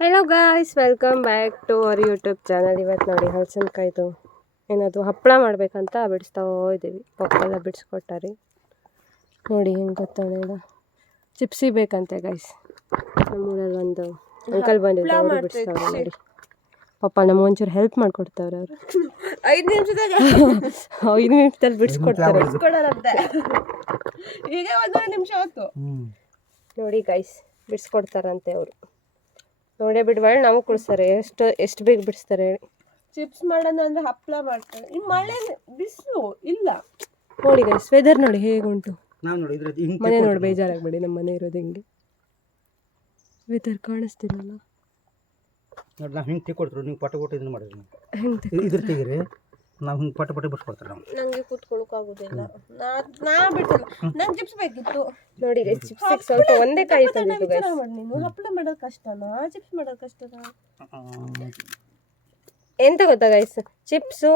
Hello guys, welcome back to our YouTube channel. ಇವತ್ತು ನೋಡಿ ಹಲಸಿನಕಾಯ್ದು ಏನದು ಹಪ್ಪಳ ಮಾಡ್ಬೇಕಂತ ಬಿಡಿಸ್ತಾ ಇದ್ದೀವಿ. ಪಪ್ಪೆಲ್ಲ ಬಿಡಿಸ್ಕೊಟ್ಟಾರಿ ನೋಡಿ. ಹೆಂಗೆ ಗೊತ್ತಾಗ ಚಿಪ್ಸಿ ಬೇಕಂತೆ ಗೈಸ್. ನಮ್ಮೂರಲ್ಲಿ ಒಂದು ಅಂಕಲ್ ಬಂದಿದ್ದು, ಅವರು ಬಿಡಿಸ್ತಾವ್ರೆ ನೋಡಿ. ಪಾಪ ನಮ್ಮ ಒಂಚೂರು ಹೆಲ್ಪ್ ಮಾಡಿಕೊಡ್ತಾವ್ರೆ ಅವರು. 5 ನಿಮಿಷದಾಗ 5 ನಿಮಿಷದಲ್ಲಿ ಬಿಡಿಸ್ಕೊಡ್ತಾರೆ. ಈಗ 1 ನಿಮಿಷ ಆಯ್ತು ನೋಡಿ ಗೈಸ್, ಬಿಡಿಸ್ಕೊಡ್ತಾರಂತೆ ಅವರು. ನೋಡೇ ಬಿಡ್ಬೇಡ, ನಾವು ಕುಡಿಸ್ತಾರೆ. ಎಷ್ಟು ಬೇಗ ಬಿಡಿಸ್ತಾರೆ ಹೇಳಿ. ಚಿಪ್ಸ್ ಮಾಡೋಣ ಅಂದ್ರೆ ಹಪ್ಪಳ ಮಾಡ್ತಾರೆ. ಈ ಮಳೆ ಬಿಸಿಲು ಇಲ್ಲ ನೋಡಿ ಗೈಸ್, ವೆದರ್ ನೋಡಿ ಹೇಗುಂಟು. ಮನೆ ನೋಡಿ ಬೇಜಾರಾಗಬೇಡಿ, ನಮ್ಮ ಮನೆ ಇರೋದು ಹಿಂಗೆ. ವೆದರ್ ಕಾಣಿಸ್ತಿಲ್ಲಲ್ಲ ನೋಡಿ. ನಾವು ಹಿಂಗೆ ತೆಗೊಡ್ತಾರೆ, ನೀವು ಪಟ ಇದನ್ನು ಮಾಡಿದ್ರಿ. ಹೆಂಗೆ ಇದ್ರ ತೆಗೀರಿ, ನಾವು ಹಿಂಗೆ ಪಟ ಬಿಡಿಸ್ಕೊಡ್ತಾರೆ. ನಾವು ನಂಗೆ ಕೂತ್ಕೊಳ್ಳೋಕ್ಕಾಗೋದಿಲ್ಲ. ನಾ ಬಿಡ್ತಿಲ್ಲ, ನಂಗೆ ಚಿಪ್ಸ್ ಬೇಕಿತ್ತು. ನೋಡಿ ಗೈಸ್, ಚಿಪ್ಸ್ ಸ್ವಲ್ಪ ಒಂದೇ ಕಾಯಿ ತಂದಿದ್ದು ಗೈಸ್. ನೀನು ಹಪ್ಪಳ ಮಾಡೋದು ಕಷ್ಟನಾ, ಚಿಪ್ಸ್ ಮಾಡೋದು ಕಷ್ಟನಾ? ಎಂತ ಗೊತ್ತಾ ಗೈಸ್, ಚಿಪ್ಸು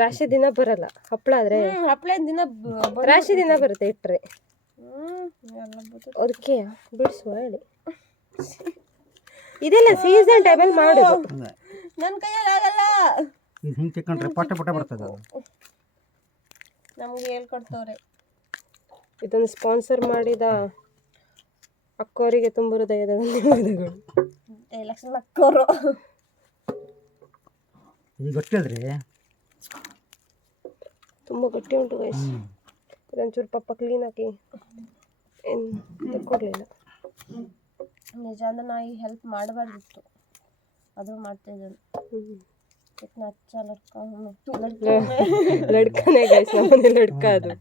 ರಾಶಿ ದಿನ ಬರಲ್ಲ. ಹಪ್ಪಳ ಆದ್ರೆ ಹಪ್ಪಳ ದಿನ ರಾಶಿ ದಿನ ಬರುತ್ತೆ ಇಟ್ಟರೆ. ಅದಕ್ಕೆ ಬಿಡಿಸುವ ಹೇಳಿ. ಇದೆಲ್ಲ ಸೀಸನ್ ಟೈಮಲ್ಲಿ ಮಾಡೋದು. ನನ್ನ ಕೈಯಲ್ಲಿ ಆಗಲ್ಲ. ಇದು ಹಿಂಗೆ ತೆಕ್ಕೊಂಡ್ರೆ ಪಟ ಬರ್ತದೆ. ನಮ್ಗೆ ಹೇಳ್ಕೊಡ್ತವ್ರೆ. ಇದನ್ನು ಸ್ಪಾನ್ಸರ್ ಮಾಡಿದ ಅಕ್ಕೋರಿಗೆ ತುಂಬ ಹೃದಯದ ಧನ್ಯವಾದಗಳು. ಲಕ್ಷಣ ಅಕ್ಕೋರು ಈಗ ಗೊತ್ತಿಲ್ರಿ, ತುಂಬ ಗಟ್ಟಿ ಉಂಟು ಗೈಸ್. ಇದೊಂಚೂರು ಪಪ್ಪ ಕ್ಲೀನ್ ಹಾಕಿ ಏನು ತೆಕ್ಕೊಡ್ಲಿಲ್ಲ. ನಿಜ ಅಂದ್ರೆ ನಾ ಈ ಹೆಲ್ಪ್ ಮಾಡಬಾರ್ದಿತ್ತು, ಆದರೂ ಮಾಡ್ತಾ ಇದ್ದಾನೆ. ಲಡ್ಕನೇ ಗೈಸ್, ನಮ್ಮನೆ ಲಡ್ಕ. ಅದು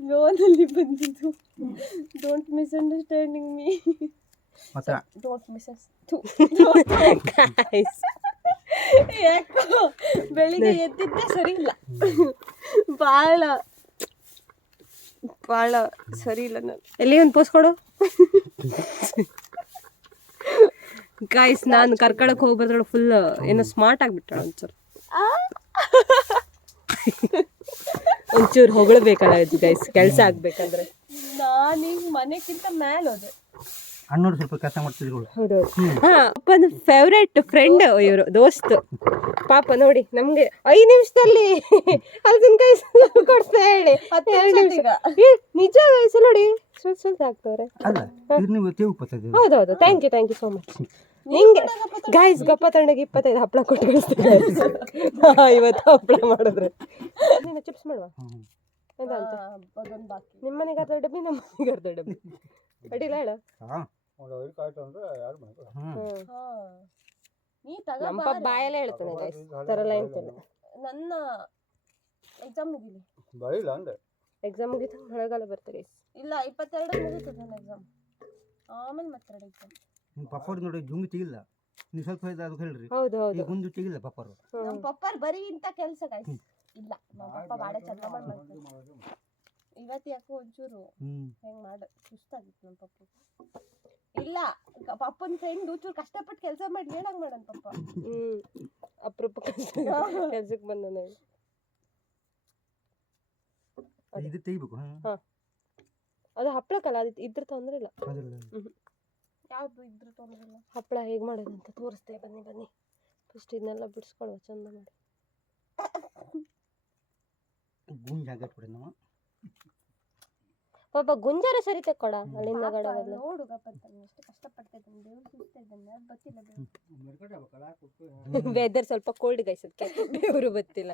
ಬ್ಲೋನಲ್ಲಿ ಬಂದಿದ್ದು. Don't misunderstanding me. Don't misunderstand. ಯಾಕೋ ಬೆಳಿಗ್ಗೆ ಎದ್ದಿದ್ದೆ ಸರಿ ಇಲ್ಲ, ಭಾಳ ಸರಿ ಇಲ್ಲ. ನಾನು ಎಲ್ಲಿ ಒಂದು ಪೋಸ್ ಕೊಡು ಗಾಯ್ಸ್. ನಾನು ಕರ್ಕೊಳಕ್ಕೆ ಹೋಗಿ ಬರ್ತಾಳೆ, ಫುಲ್ ಏನೋ ಸ್ಮಾರ್ಟ್ ಆಗಿಬಿಟ್ಟಾಳ. ಒಂಚೂರು ಹೊಗಳಬೇಕಲ್ಲ ಇದು ಗೈಸ್, ಕೆಲಸ ಆಗ್ಬೇಕಂದ್ರೆ. ನಾನೀಗ ಮನೆಗಿಂತ ಮೇಲೆ ಹೋದೆ. ಅಣ್ಣವ್ರು ಸ್ವಲ್ಪ ಕೆಲಸ ಮಾಡ್ತಿದ್ರು. ಹೌದೌದು. ಅಪ್ಪನ ಫೇವ್ರೇಟ್ ಫ್ರೆಂಡ್ ಇವರು, ದೋಸ್ತ್. ಪಾಪ ನೋಡಿ ನಮ್ಗೆ 5 ನಿಮಿಷದಲ್ಲಿ ಹಲಸಿನಕಾಯಿ ಕೊಡ್ತಾ ಹೇಳಿ. 2 ನಿಮಿಷ ನಿಜ ಗೈಸ್ ನೋಡಿ, ಸ್ವಲ್ಪ ಹಾಕ್ತವ್ರೆ. ಹೌದೌದು. Thank you so much. ನಿಂಗೆ ಗಾಯ್ಸ್ ಗಪ್ಪ ತಣ್ಣಗೆ 25 ಹಪ್ಪಳ ಕೊಟ್ಟು ಕಳಿಸ್ತಾರೆ ಇವತ್ತು. ಹಪ್ಪಳ ಮಾಡಿದ್ರೆ ನೀನು ಚಿಪ್ಸ್ ಮಾಡುವ ನಿಮ್ಮ ಮನೆಗೆ ಅರ್ಧ ಡಬ್ಬಿ, ನಮ್ಮ ಮನೆಗೆ ಅರ್ಧ ಡಬ್ಬಿ ಅಡಿಲ್ಲ ಹೇಳ. ನಮ್ಮ ಬಾಯಲ್ಲೇ ಹೇಳ್ತಾನೆ ಗೈಸ್, ತರಲ್ಲ ಎಂತಿಲ್ಲ. ನನ್ನ ಎಕ್ಸಾಮ್ ಮುಗಿಲಿ. ಎಕ್ಸಾಮ್ ಮುಗಿತು, ಮಳೆಗಾಲ ಬರ್ತದೆ ಗೈಸ್. ಇಲ್ಲ 22 ಮುಗೀತು ನನ್ನ ಎಕ್ಸಾಮ್, ಆಮೇಲೆ ಮತ್ತೆ 2 ಎಕ್ಸಾಮ್. ನಿಮ್ಮ ಪಪ್ಪರು ನೋಡಿ ಜುಂಗಿ ತೆಗಿಲ್ಲ, ನೀವು ಸ್ವಲ್ಪ ಅದಕ್ಕೆ ಹೇಳ್ರಿ. ಹೌದು ಗುಂಜು ತೆಗಿಲ್ಲ ಪಪ್ಪರು. ನಮ್ಮ ಪಪ್ಪರ್ ಬರೀ ಇಂಥ ಕೆಲಸ ಗೈಸ್. ಇಲ್ಲ ನಮ್ಮ ಪಪ್ಪ ಭಾಳ ಚಂದ ಮಾಡ್ತಾರೆ. ಇವತ್ತು ಯಾಕೋ ಒಂಚೂರು ಹೆಂಗೆ ಸುಸ್ತಾಗಿತ್ತು ನಮ್ಮ ಪಪ್ಪ. ಇಲ್ಲ ಪಪ್ಪನ ಫ್ರೆಂಡ್ ಒಂಚೂರು ಕಷ್ಟಪಟ್ಟು ಕೆಲಸ ಮಾಡಿ ಹೇಳಂಗೆ ಮಾಡೋಣ ಪಪ್ಪ. ಅಪರೂಪ ಕೆಲ್ಸಕ್ಕೆ ಬಂದ ಇದು ತೆಗಿಬೇಕು. ಅದು ಹಪ್ಪಳಕ್ಕಲ್ಲ, ಅದು ಇದ್ರ ತೊಂದರೆ ಇಲ್ಲ. ಯಾವುದು ಇದ್ರ ತೊಂದರೆ ಇಲ್ಲ. ಹಪ್ಪಳ ಹೇಗೆ ಮಾಡೋದು ಅಂತ ತೋರಿಸ್ತೇವೆ, ಬನ್ನಿ. ಫಸ್ಟ್ ಇದನ್ನೆಲ್ಲ ಬಿಡಿಸ್ಕೊಳ್ಳುವ ಚಂದ ಮಾಡಿ. ಪಾಪ ಗುಂಜಾರ ಸರಿ ತೆಕ್ಕೊಡ ಅಲ್ಲಿಂದ ಗಡವಲ್ಲ. ನೋಡು ಗಪ್ಪಂತಾನೆ ಎಷ್ಟು ಕಷ್ಟಪಡ್ತಿದ್ದಾನೆ, ದೇವ್ರು ಸುಸ್ತಾ ಇದ್ದಾನೆ, ಗೊತ್ತಿಲ್ಲ ವೆದರ್ ಸ್ವಲ್ಪ ಕೋಲ್ಡ್ ಗೈಸ್, ಅದಕ್ಕೆ ದೇವರು ಗೊತ್ತಿಲ್ಲ.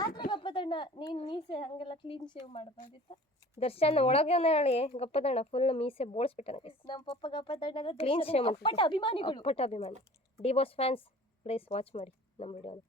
ಆದ್ರೆ ಗಪ್ಪತಣ್ಣ ನೀನ್ ಮೀಸೆ ಹಂಗೆಲ್ಲ ಕ್ಲೀನ್ ಶೇವ್ ಮಾಡಬಹುದಿತ್ತ. ದರ್ಶನ್ ಒಳಗೆ ಹೇಳಿ ಗಪ್ಪತಣ್ಣ ಫುಲ್ ಮೀಸೆ ಬೋಳ್ಸ್ಬಿಟ್ಟ. ನಮ್ಮ ಪಪ್ಪ ಗಪ್ಪತಣ್ಣ ಕ್ಲೀನ್ ಶೇವ್ ಅಪ್ಪಟ ಅಭಿಮಾನಿಗಳು. D boss fans please watch ಮಾಡಿ ನಮ್ಮ ವಿಡಿಯೋನ.